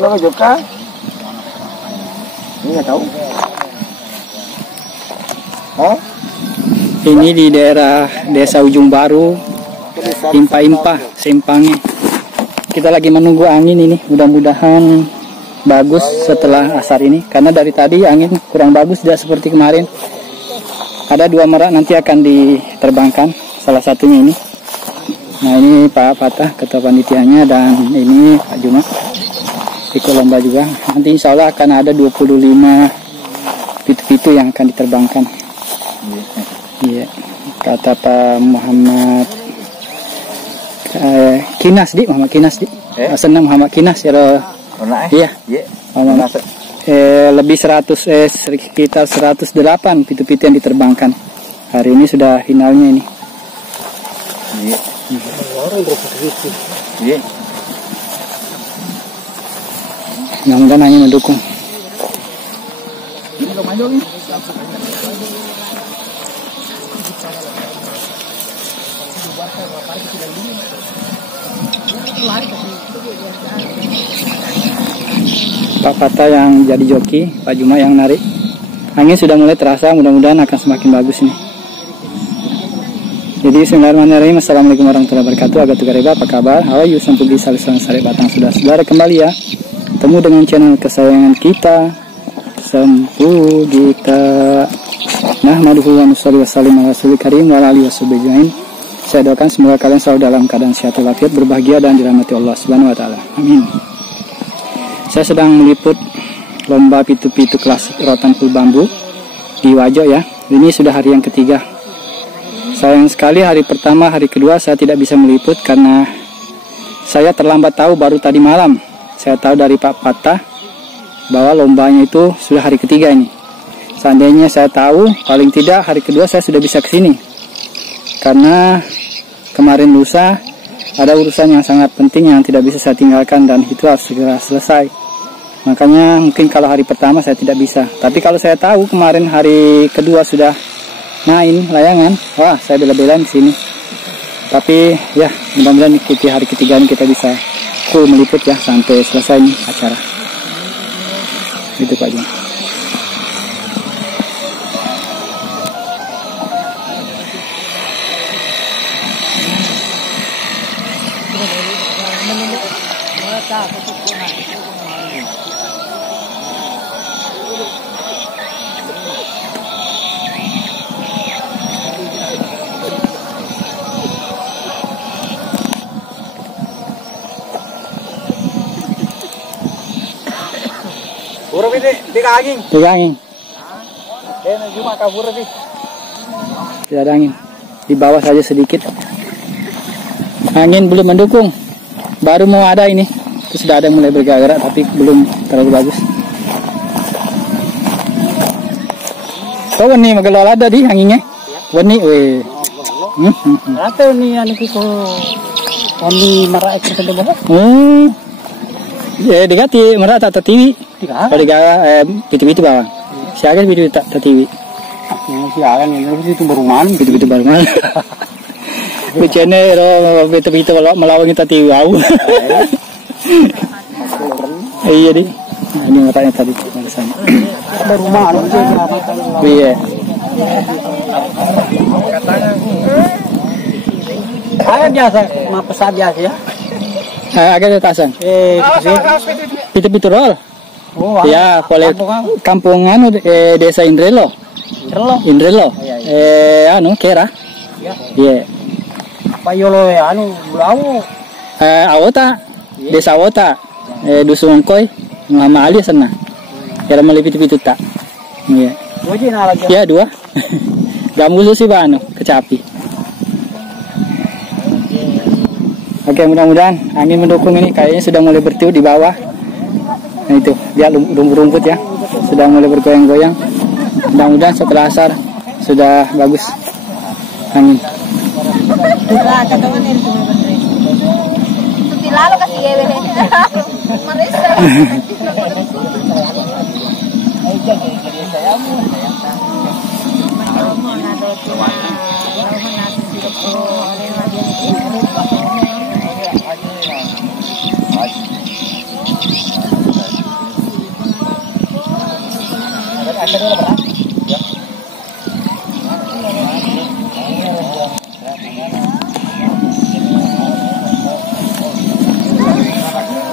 Kalau Joka, ini nggak tahu. Oh? Ini di daerah Desa Ujung Baru, Impa-Impa, Sempangnya. Kita lagi menunggu angin ini, mudah-mudahan bagus setelah asar ini. Karena dari tadi angin kurang bagus, tidak seperti kemarin. Ada 2 merak nanti akan diterbangkan, salah satunya ini. Nah ini Pak Patah, ketua panitianya, dan ini Pak Juma, ikut lomba juga. Nanti insya Allah akan ada 25 pitu-pitu yang akan diterbangkan. Iya, kata Pak Muhammad Kinas di Muhammad Kinas di senang Muhammad Kinas ya. Iya. Lebih 100 sekitar 108 pitu-pitu yang diterbangkan. Hari ini sudah finalnya ini. Iya. Iya. Mudah-mudahan hanya mendukung. Pak Fata yang jadi joki, Pak Juma yang narik. Angin sudah mulai terasa, mudah-mudahan akan semakin bagus ini. Jadi bismillahirrahmanirrahim. Assalamualaikum warahmatullahi wabarakatuh. Agatuk gareba, apa kabar? How are you? Sampai di salisan sari batang sudah saudara kembali ya. Ketemu dengan channel kesayangan kita, Sempu Gita. Nahmaduhu wa nusalli wa sallim ala rasulil karim wa ala alihi washabihi. Saya doakan semoga kalian selalu dalam keadaan sehat walafiat, berbahagia dan dirahmati Allah Subhanahu wa taala. Amin. Saya sedang meliput lomba pitu-pitu klasik rotan full bambu di Wajo ya. Ini sudah hari yang ketiga. Sayang sekali hari pertama, hari kedua saya tidak bisa meliput karena saya terlambat tahu baru tadi malam. Saya tahu dari Pak Patah bahwa lombanya itu sudah hari ketiga ini. Seandainya saya tahu, paling tidak hari kedua saya sudah bisa kesini. Karena kemarin lusa ada urusan yang sangat penting yang tidak bisa saya tinggalkan dan itu harus segera selesai. Makanya mungkin kalau hari pertama saya tidak bisa. Tapi kalau saya tahu kemarin hari kedua sudah main layangan, wah saya bela-belain di sini. Tapi ya mudah-mudahan ikuti hari ketiga ini kita bisa full meliput ya sampai selesai nih acara. Itu Pak Jum. Buruk ini, tiga angin. Cuma kabur sih. Tidak ada angin. Di bawah saja sedikit. Angin belum mendukung. Baru mau ada ini. Itu sudah ada mulai bergerak tapi belum terlalu bagus. Kau ini magelola ada di anginnya. Wani we. Rata ni anu ko. Oni mara ekor sedang bawah. Ya digati mara tak tertiwi. Kalau digara pitu-pitu bawang. Siagan pitu tak tertiwi. Siagan itu baru mana? Pitu-pitu baru mana? Becene ro pitu-pitu melawang kita tiwi au. Iya di. Nah, ini matanya tadi ke sana. Baru mana? Iya. Katanya biasa, mah pesat biasa ya. Agak tasang. Pitu-pitu roll. Oh, ya, boleh kampungan desa Indrelo. Indrelo. Anu Kera. Iya. Payolo anu Bulawu. Awota. Desa Awota. Dusun Koi. Muhammad Ali sana. Kira mau pitu-pitu tak. Iya. Ya 2. Gamusu sih Pak anu kecapi. Oke, mudah-mudahan angin mendukung ini. Kayaknya sudah mulai bertiup di bawah. Nah itu, lihat rumput ya, sudah mulai bergoyang-goyang. Mudah-mudahan setelah asar sudah bagus angin.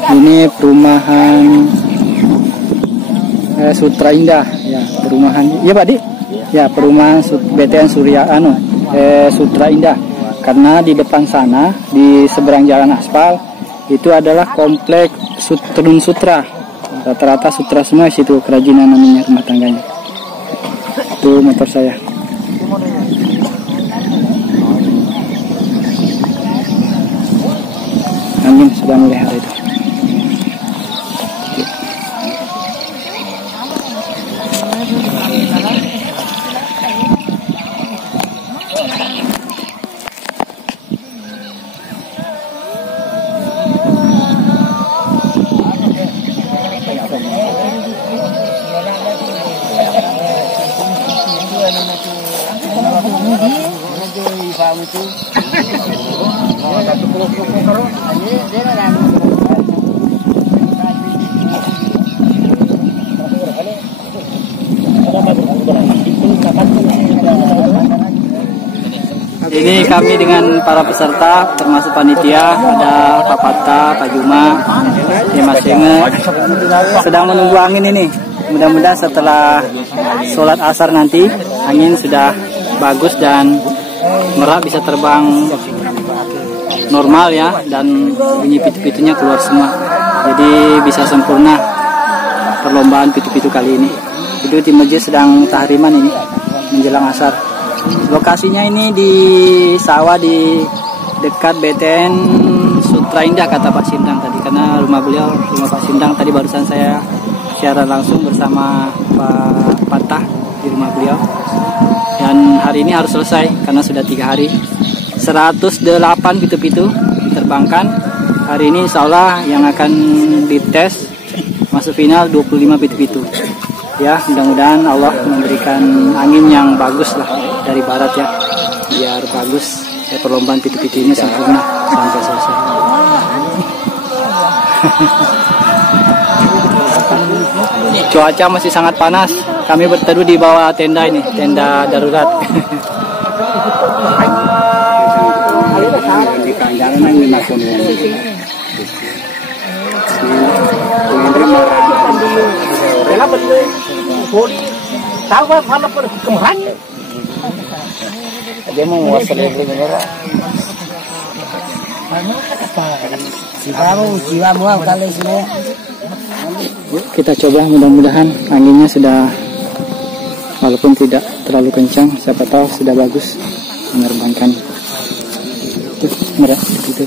Ini perumahan Sutra Indah ya, perumahan ya Pak Di ya, perumahan BTN Sutra Indah. Karena di depan sana di seberang jalan aspal itu adalah komplek Tenun Sutra, rata-rata sutra semua situ, kerajinan namanya, rumah tangganya. Itu motor saya. Angin sudah mulai ada itu. Ini kami dengan para peserta termasuk panitia, ada Pak Pata, Pak Juma, Mas Enge, sedang menunggu angin ini. Mudah-mudahan setelah sholat asar nanti angin sudah bagus dan merak bisa terbang normal ya, dan bunyi pitu-pitunya keluar semua. Jadi bisa sempurna perlombaan pitu-pitu kali ini. Itu tim masjid sedang tahriman ini menjelang asar. Lokasinya ini di sawah di dekat BTN Sutra Indah kata Pak Sindang tadi, karena rumah Pak Sindang tadi barusan saya siaran langsung bersama Pak Patah di rumah beliau. Dan hari ini harus selesai karena sudah 3 hari. 108 pitu-pitu diterbangkan. Hari ini insya Allah yang akan dites masuk final 25 pitu-pitu. Ya, mudah-mudahan Allah memberikan angin yang bagus lah dari barat ya, biar bagus ya, perlombaan pitu-pitu ini sempurna sampai selesai. Cuaca masih sangat panas. Kami berteduh di bawah tenda ini, tenda darurat. Kita coba, mudah-mudahan anginnya sudah, walaupun tidak terlalu kencang, siapa tahu sudah bagus menerbangkan. Tuh, merah gitu.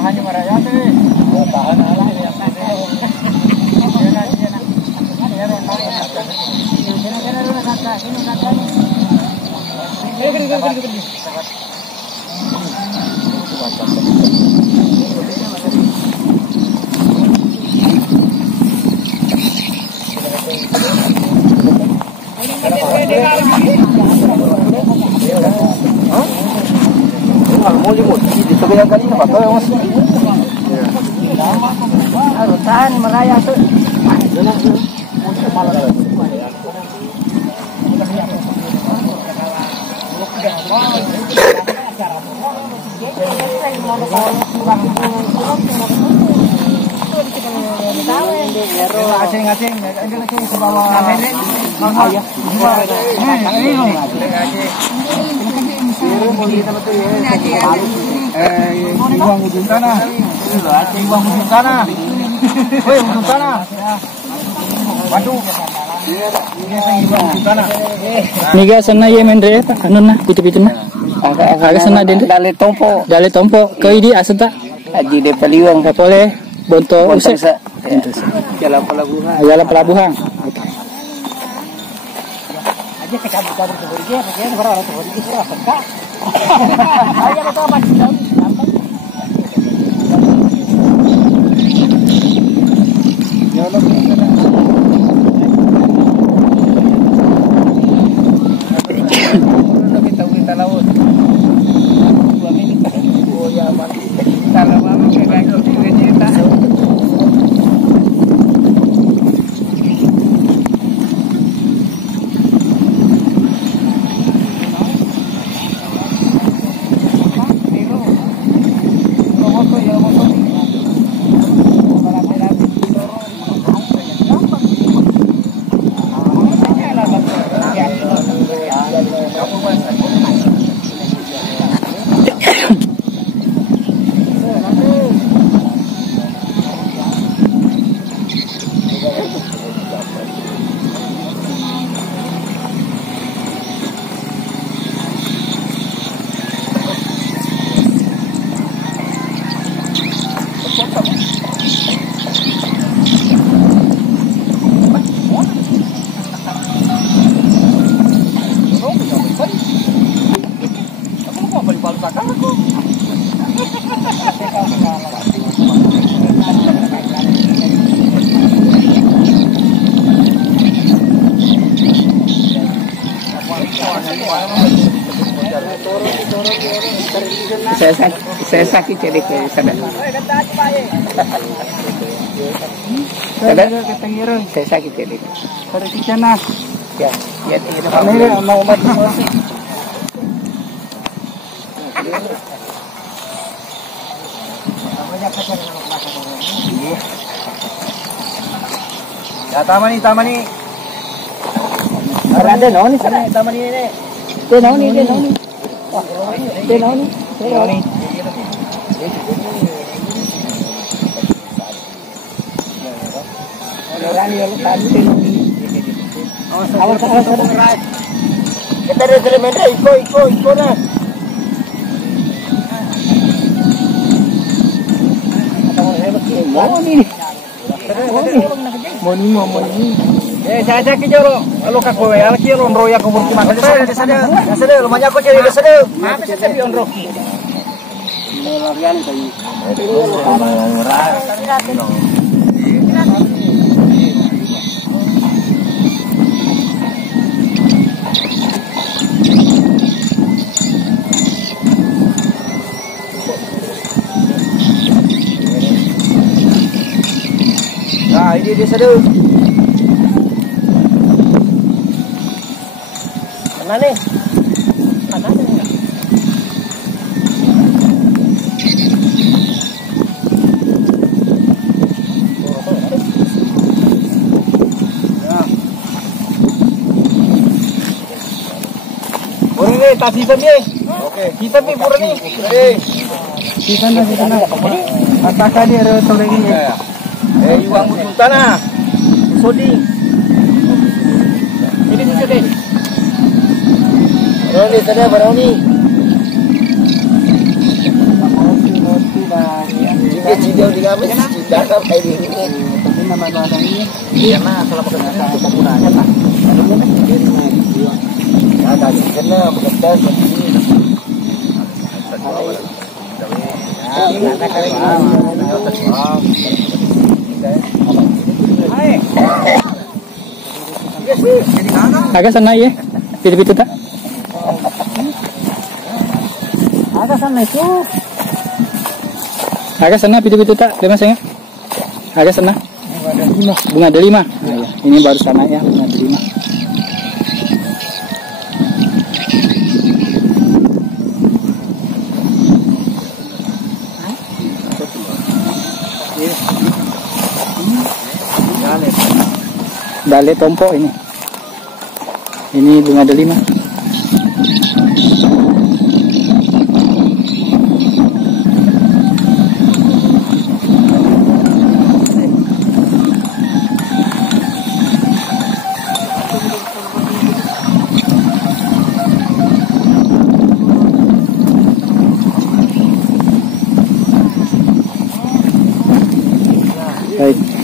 Tahannya meraya tuh. Tahan ala ini apa sih? Harus tahan meraya tuh. Asing-asing ke bawah. Uang ujung tanah. Uang ujung tanah. Woi, ujung tanah. Waduh. Niga sana ye mendre ta anu na pitu-pitu na. Aga sana den Dale tompo. dale tompo ke idi asata Aji de paliwang ka pole bonto use jalan pelabuhan. jalan pelabuhan. Aja kecabut-cabut ke buri dia, pakai orang tuh buri dia apa? Ayo betul apa? Kita laut. Oh ya, mati. Kalau mau kayak gitu kita. Saya sakit jadi kayak sadar. Sadar ketengiran. Saya sakit jadi. Pada di sana. Ya, ya itu. Ini mau obat emosi. Ya taman ini. Ada noni sana taman ini. Noni. Wah, noni. Ikut lah. Moni. Saya kijoro. Kalau kaku ya, kilo onro ya kubur kimak. Sada, lumanya aku jadi sada. Apa sih tapi onro? Larian tadi. Nah, ini dia sada. Mana nih? Mana nih? Pura nih, tak sisa nih. Oke, sisa nih pura nih. Sisa na. Katakan dia ada sore ini. Uang ujung tanah. Sodi. Ini sisa deh. Baroni sana, Baroni. Roti dah. Dia cinta di kami, cinta apa ini? Tapi nama ladangnya Iya nah, kalau pekerjaan itu penggunaannya pak. Ada di sana pekerjaan seperti ini. agak sana ya, pitu-pitu tak? Ada sana itu. Agak sana pitu-pitu tak, lima saya. Agak sana. Bunga delima. Nah, ya. Ini baru sana ya, bunga delima. Dale tompo ini. Ini bunga delima. Baik.